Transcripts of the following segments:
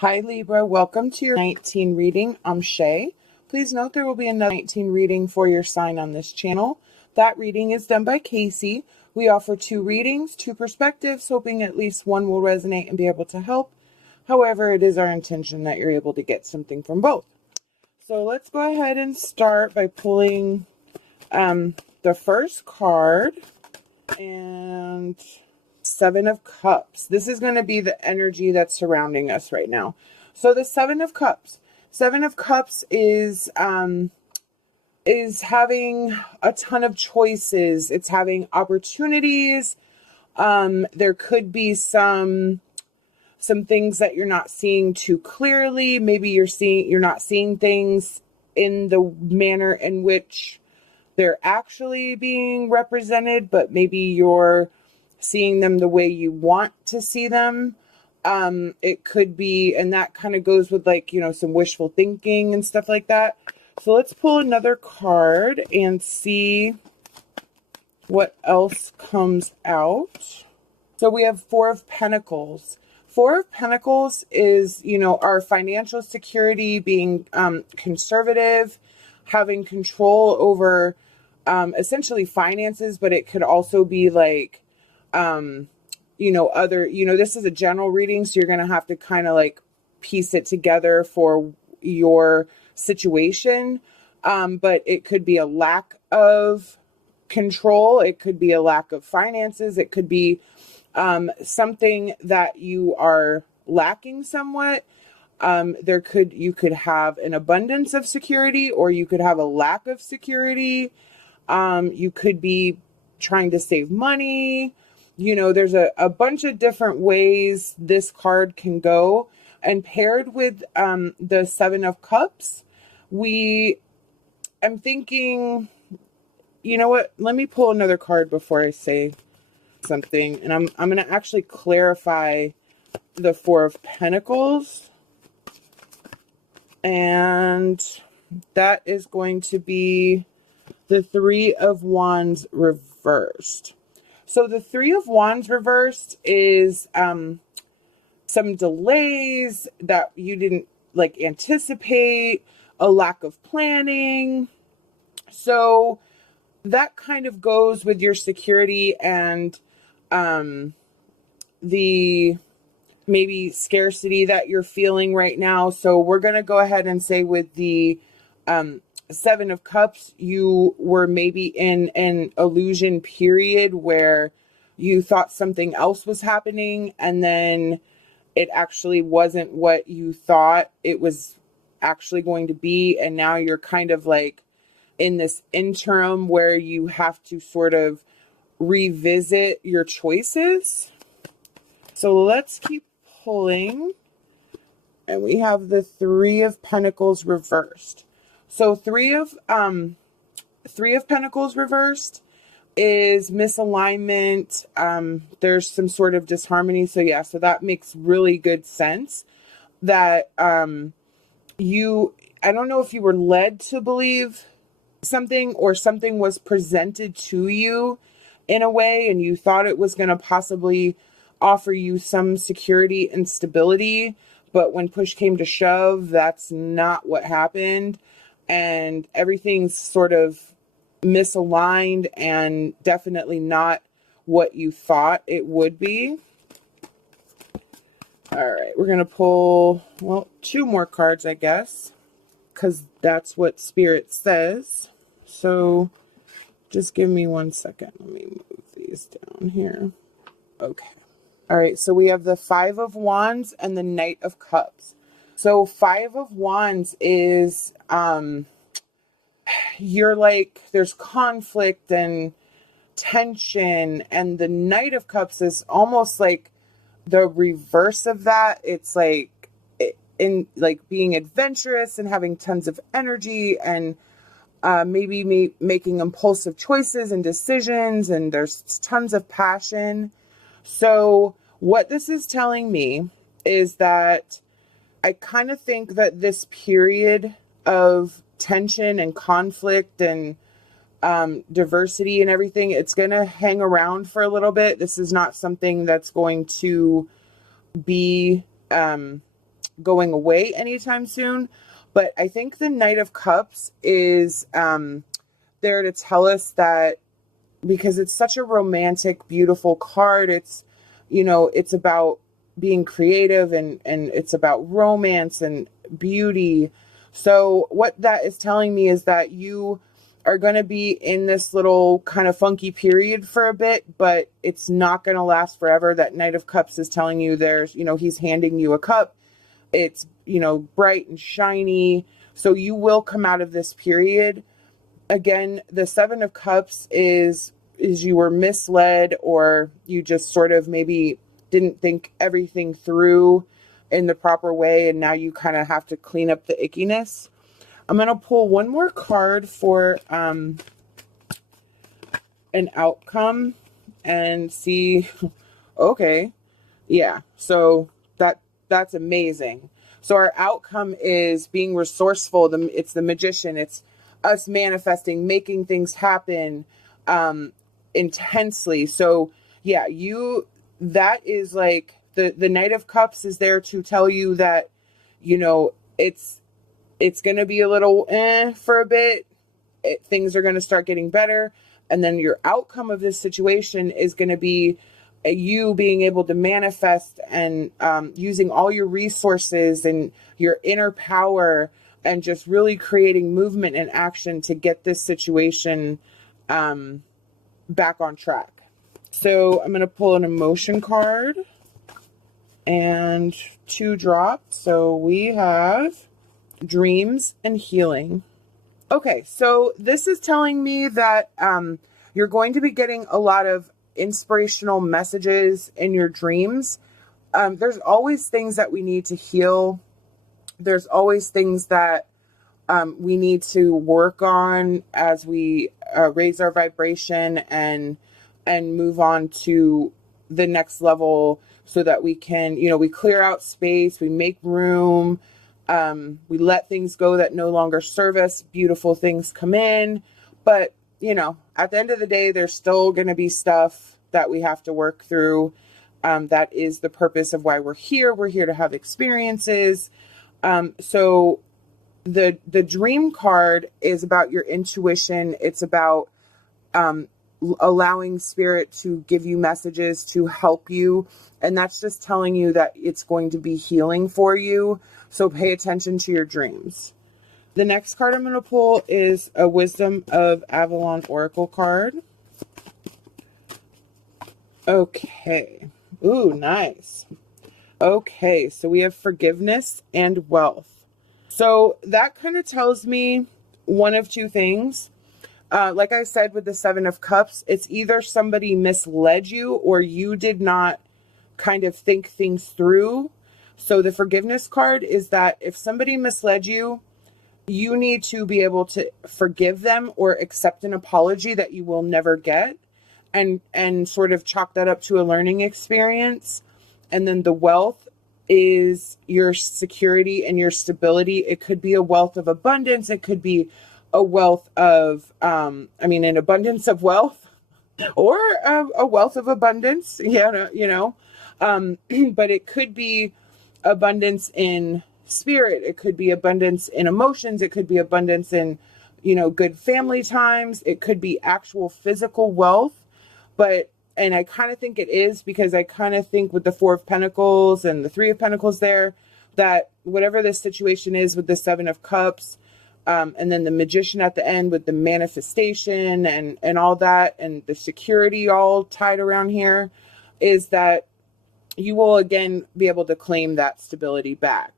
Hi Libra, welcome to your 19 reading. I'm Shay. Please note there will be another 19 reading for your sign on this channel. That reading is done by Casey. We offer 2 readings, 2 perspectives, hoping at least one will resonate and be able to help. However, it is our intention that you're able to get something from both. So let's go ahead and start by pulling the first card, and 7 of Cups. This is going to be the energy that's surrounding us right now. So the 7 of Cups. 7 of Cups is having a ton of choices. It's having opportunities. There could be some things that you're not seeing too clearly. Maybe you're not seeing things in the manner in which they're actually being represented, but maybe you're seeing them the way you want to see them. It could be, and that kind of goes with some wishful thinking and stuff like that. So let's pull another card and see what else comes out. So we have 4 of Pentacles. 4 of Pentacles is, our financial security, being conservative, having control over essentially finances, but it could also be this is a general reading, so you're going to have to kind of piece it together for your situation. But it could be a lack of control. It could be a lack of finances. It could be something that you are lacking somewhat. You could have an abundance of security, or you could have a lack of security. You could be trying to save money. There's a bunch of different ways this card can go. And paired with the 7 of Cups, I'm thinking, you know what? Let me pull another card before I say something. And I'm going to actually clarify the 4 of Pentacles. And that is going to be the 3 of Wands reversed. So the 3 of Wands reversed is some delays that you didn't anticipate, a lack of planning. So that kind of goes with your security and the maybe scarcity that you're feeling right now. So we're going to go ahead and say with the 7 of Cups, you were maybe in an illusion period where you thought something else was happening, and then it actually wasn't what you thought it was actually going to be. And now you're kind of in this interim where you have to sort of revisit your choices. So let's keep pulling. And we have the 3 of Pentacles reversed. So 3 of Pentacles reversed is misalignment. There's some sort of disharmony. So yeah, so that makes really good sense that I don't know if you were led to believe something, or something was presented to you in a way and you thought it was going to possibly offer you some security and stability, but when push came to shove, that's not what happened. And everything's sort of misaligned and definitely not what you thought it would be. All right, we're going to pull, 2 more cards, I guess, because that's what Spirit says. So just give me 1 second. Let me move these down here. Okay. All right, so we have the 5 of Wands and the Knight of Cups. So 5 of Wands is, there's conflict and tension, and the Knight of Cups is almost like the reverse of that. It's being adventurous and having tons of energy, and maybe making impulsive choices and decisions, and there's tons of passion. So what this is telling me is that I kind of think that this period of tension and conflict and diversity and everything, it's going to hang around for a little bit. This is not something that's going to be going away anytime soon. But I think the Knight of Cups is there to tell us that, because it's such a romantic, beautiful card. It's, you know, it's about being creative, and it's about romance and beauty. So what that is telling me is that you are going to be in this little kind of funky period for a bit, but it's not going to last forever. That Knight of Cups is telling you there's, you know, he's handing you a cup. It's, you know, bright and shiny. So you will come out of this period. Again, the Seven of Cups is you were misled, or you just sort of maybe didn't think everything through in the proper way, and now you kind of have to clean up the ickiness. I'm going to pull one more card for an outcome and see. Okay. Yeah. So that's amazing. So our outcome is being resourceful. It's the Magician. It's us manifesting, making things happen intensely. So yeah, that is like the Knight of Cups is there to tell you that, you know, it's going to be a little for a bit. Things are going to start getting better. And then your outcome of this situation is going to be you being able to manifest and using all your resources and your inner power, and just really creating movement and action to get this situation back on track. So I'm going to pull an emotion card and 2 drops. So we have dreams and healing. Okay, so this is telling me that you're going to be getting a lot of inspirational messages in your dreams. There's always things that we need to heal. There's always things that we need to work on as we raise our vibration and move on to the next level, so that we can, you know, we clear out space, we make room, we let things go that no longer serve us, beautiful things come in. But, you know, at the end of the day, there's still going to be stuff that we have to work through. That is the purpose of why we're here. We're here to have experiences. So the dream card is about your intuition. It's about allowing spirit to give you messages to help you. And that's just telling you that it's going to be healing for you. So pay attention to your dreams. The next card I'm going to pull is a Wisdom of Avalon Oracle card. Okay. Ooh, nice. Okay, so we have forgiveness and wealth. So that kind of tells me one of 2 things. Like I said, with the Seven of Cups, it's either somebody misled you or you did not kind of think things through. So the forgiveness card is that if somebody misled you, you need to be able to forgive them or accept an apology that you will never get, and sort of chalk that up to a learning experience. And then the wealth is your security and your stability. It could be a wealth of abundance. It could be a wealth of, an abundance of wealth, or a wealth of abundance. Yeah, you know, but it could be abundance in spirit. It could be abundance in emotions. It could be abundance in, you know, good family times. It could be actual physical wealth. And I kind of think it is, because I kind of think with the 4 of Pentacles and the 3 of Pentacles there, that whatever this situation is with the 7 of Cups, and then the Magician at the end with the manifestation and all that, and the security all tied around here, is that you will again be able to claim that stability back.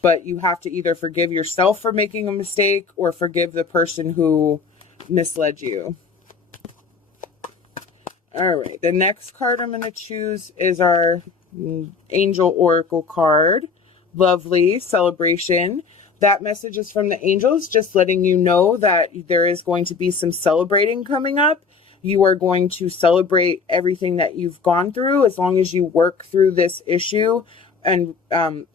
But you have to either forgive yourself for making a mistake or forgive the person who misled you. All right, the next card I'm going to choose is our Angel Oracle card. Lovely celebration. That message is from the angels, just letting you know that there is going to be some celebrating coming up. You are going to celebrate everything that you've gone through, as long as you work through this issue and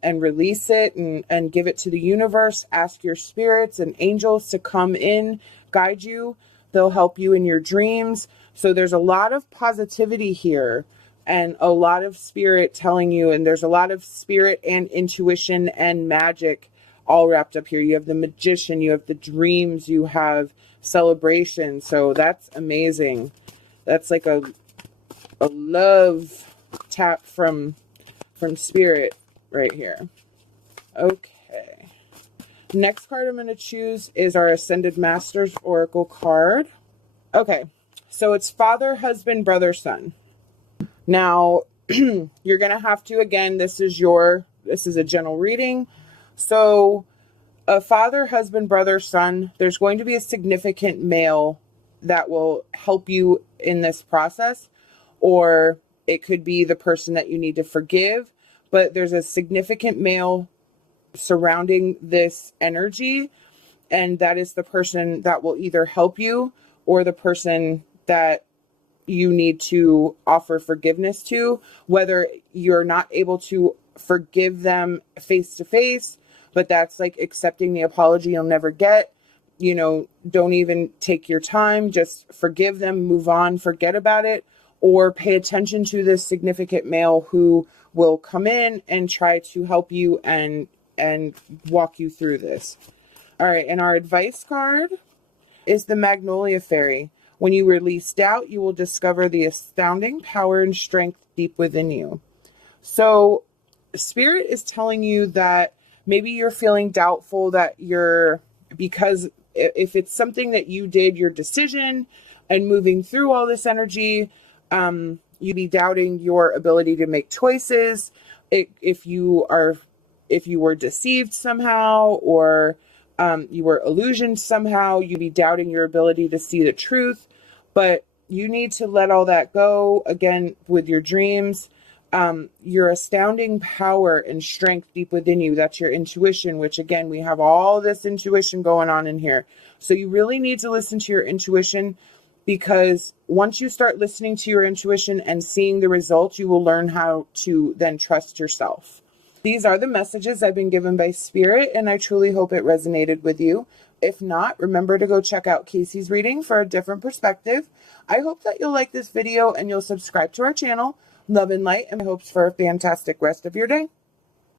release it and give it to the universe. Ask your spirits and angels to come in, guide you. They'll help you in your dreams. So there's a lot of positivity here. and a lot of spirit telling you, and there's a lot of spirit and intuition and magic all wrapped up here. You have the magician, you have the dreams, you have celebration. So that's amazing. That's like a love tap from spirit right here. Okay. Next card I'm going to choose is our Ascended Masters Oracle card. Okay. So it's father, husband, brother, son. Now, you're going to have to, again, this is a general reading. So a father, husband, brother, son, there's going to be a significant male that will help you in this process, or it could be the person that you need to forgive, but there's a significant male surrounding this energy, and that is the person that will either help you or the person that you need to offer forgiveness to, whether you're not able to forgive them face to face, but that's like accepting the apology you'll never get. You know, don't even take your time, just forgive them, move on, forget about it, or pay attention to this significant male who will come in and try to help you and walk you through this. All right, and our advice card is the Magnolia Fairy. When you release doubt, you will discover the astounding power and strength deep within you. So Spirit is telling you that maybe you're feeling doubtful that because if it's something that you did, your decision, and moving through all this energy, you'd be doubting your ability to make choices. If you were deceived somehow, or you were illusioned somehow, you'd be doubting your ability to see the truth. But you need to let all that go. Again, with your dreams, your astounding power and strength deep within you. That's your intuition, which again, we have all this intuition going on in here. So you really need to listen to your intuition, because once you start listening to your intuition and seeing the results, you will learn how to then trust yourself. These are the messages I've been given by Spirit, and I truly hope it resonated with you. If not, remember to go check out Casey's reading for a different perspective. I hope that you'll like this video and you'll subscribe to our channel. Love and light, and hopes for a fantastic rest of your day.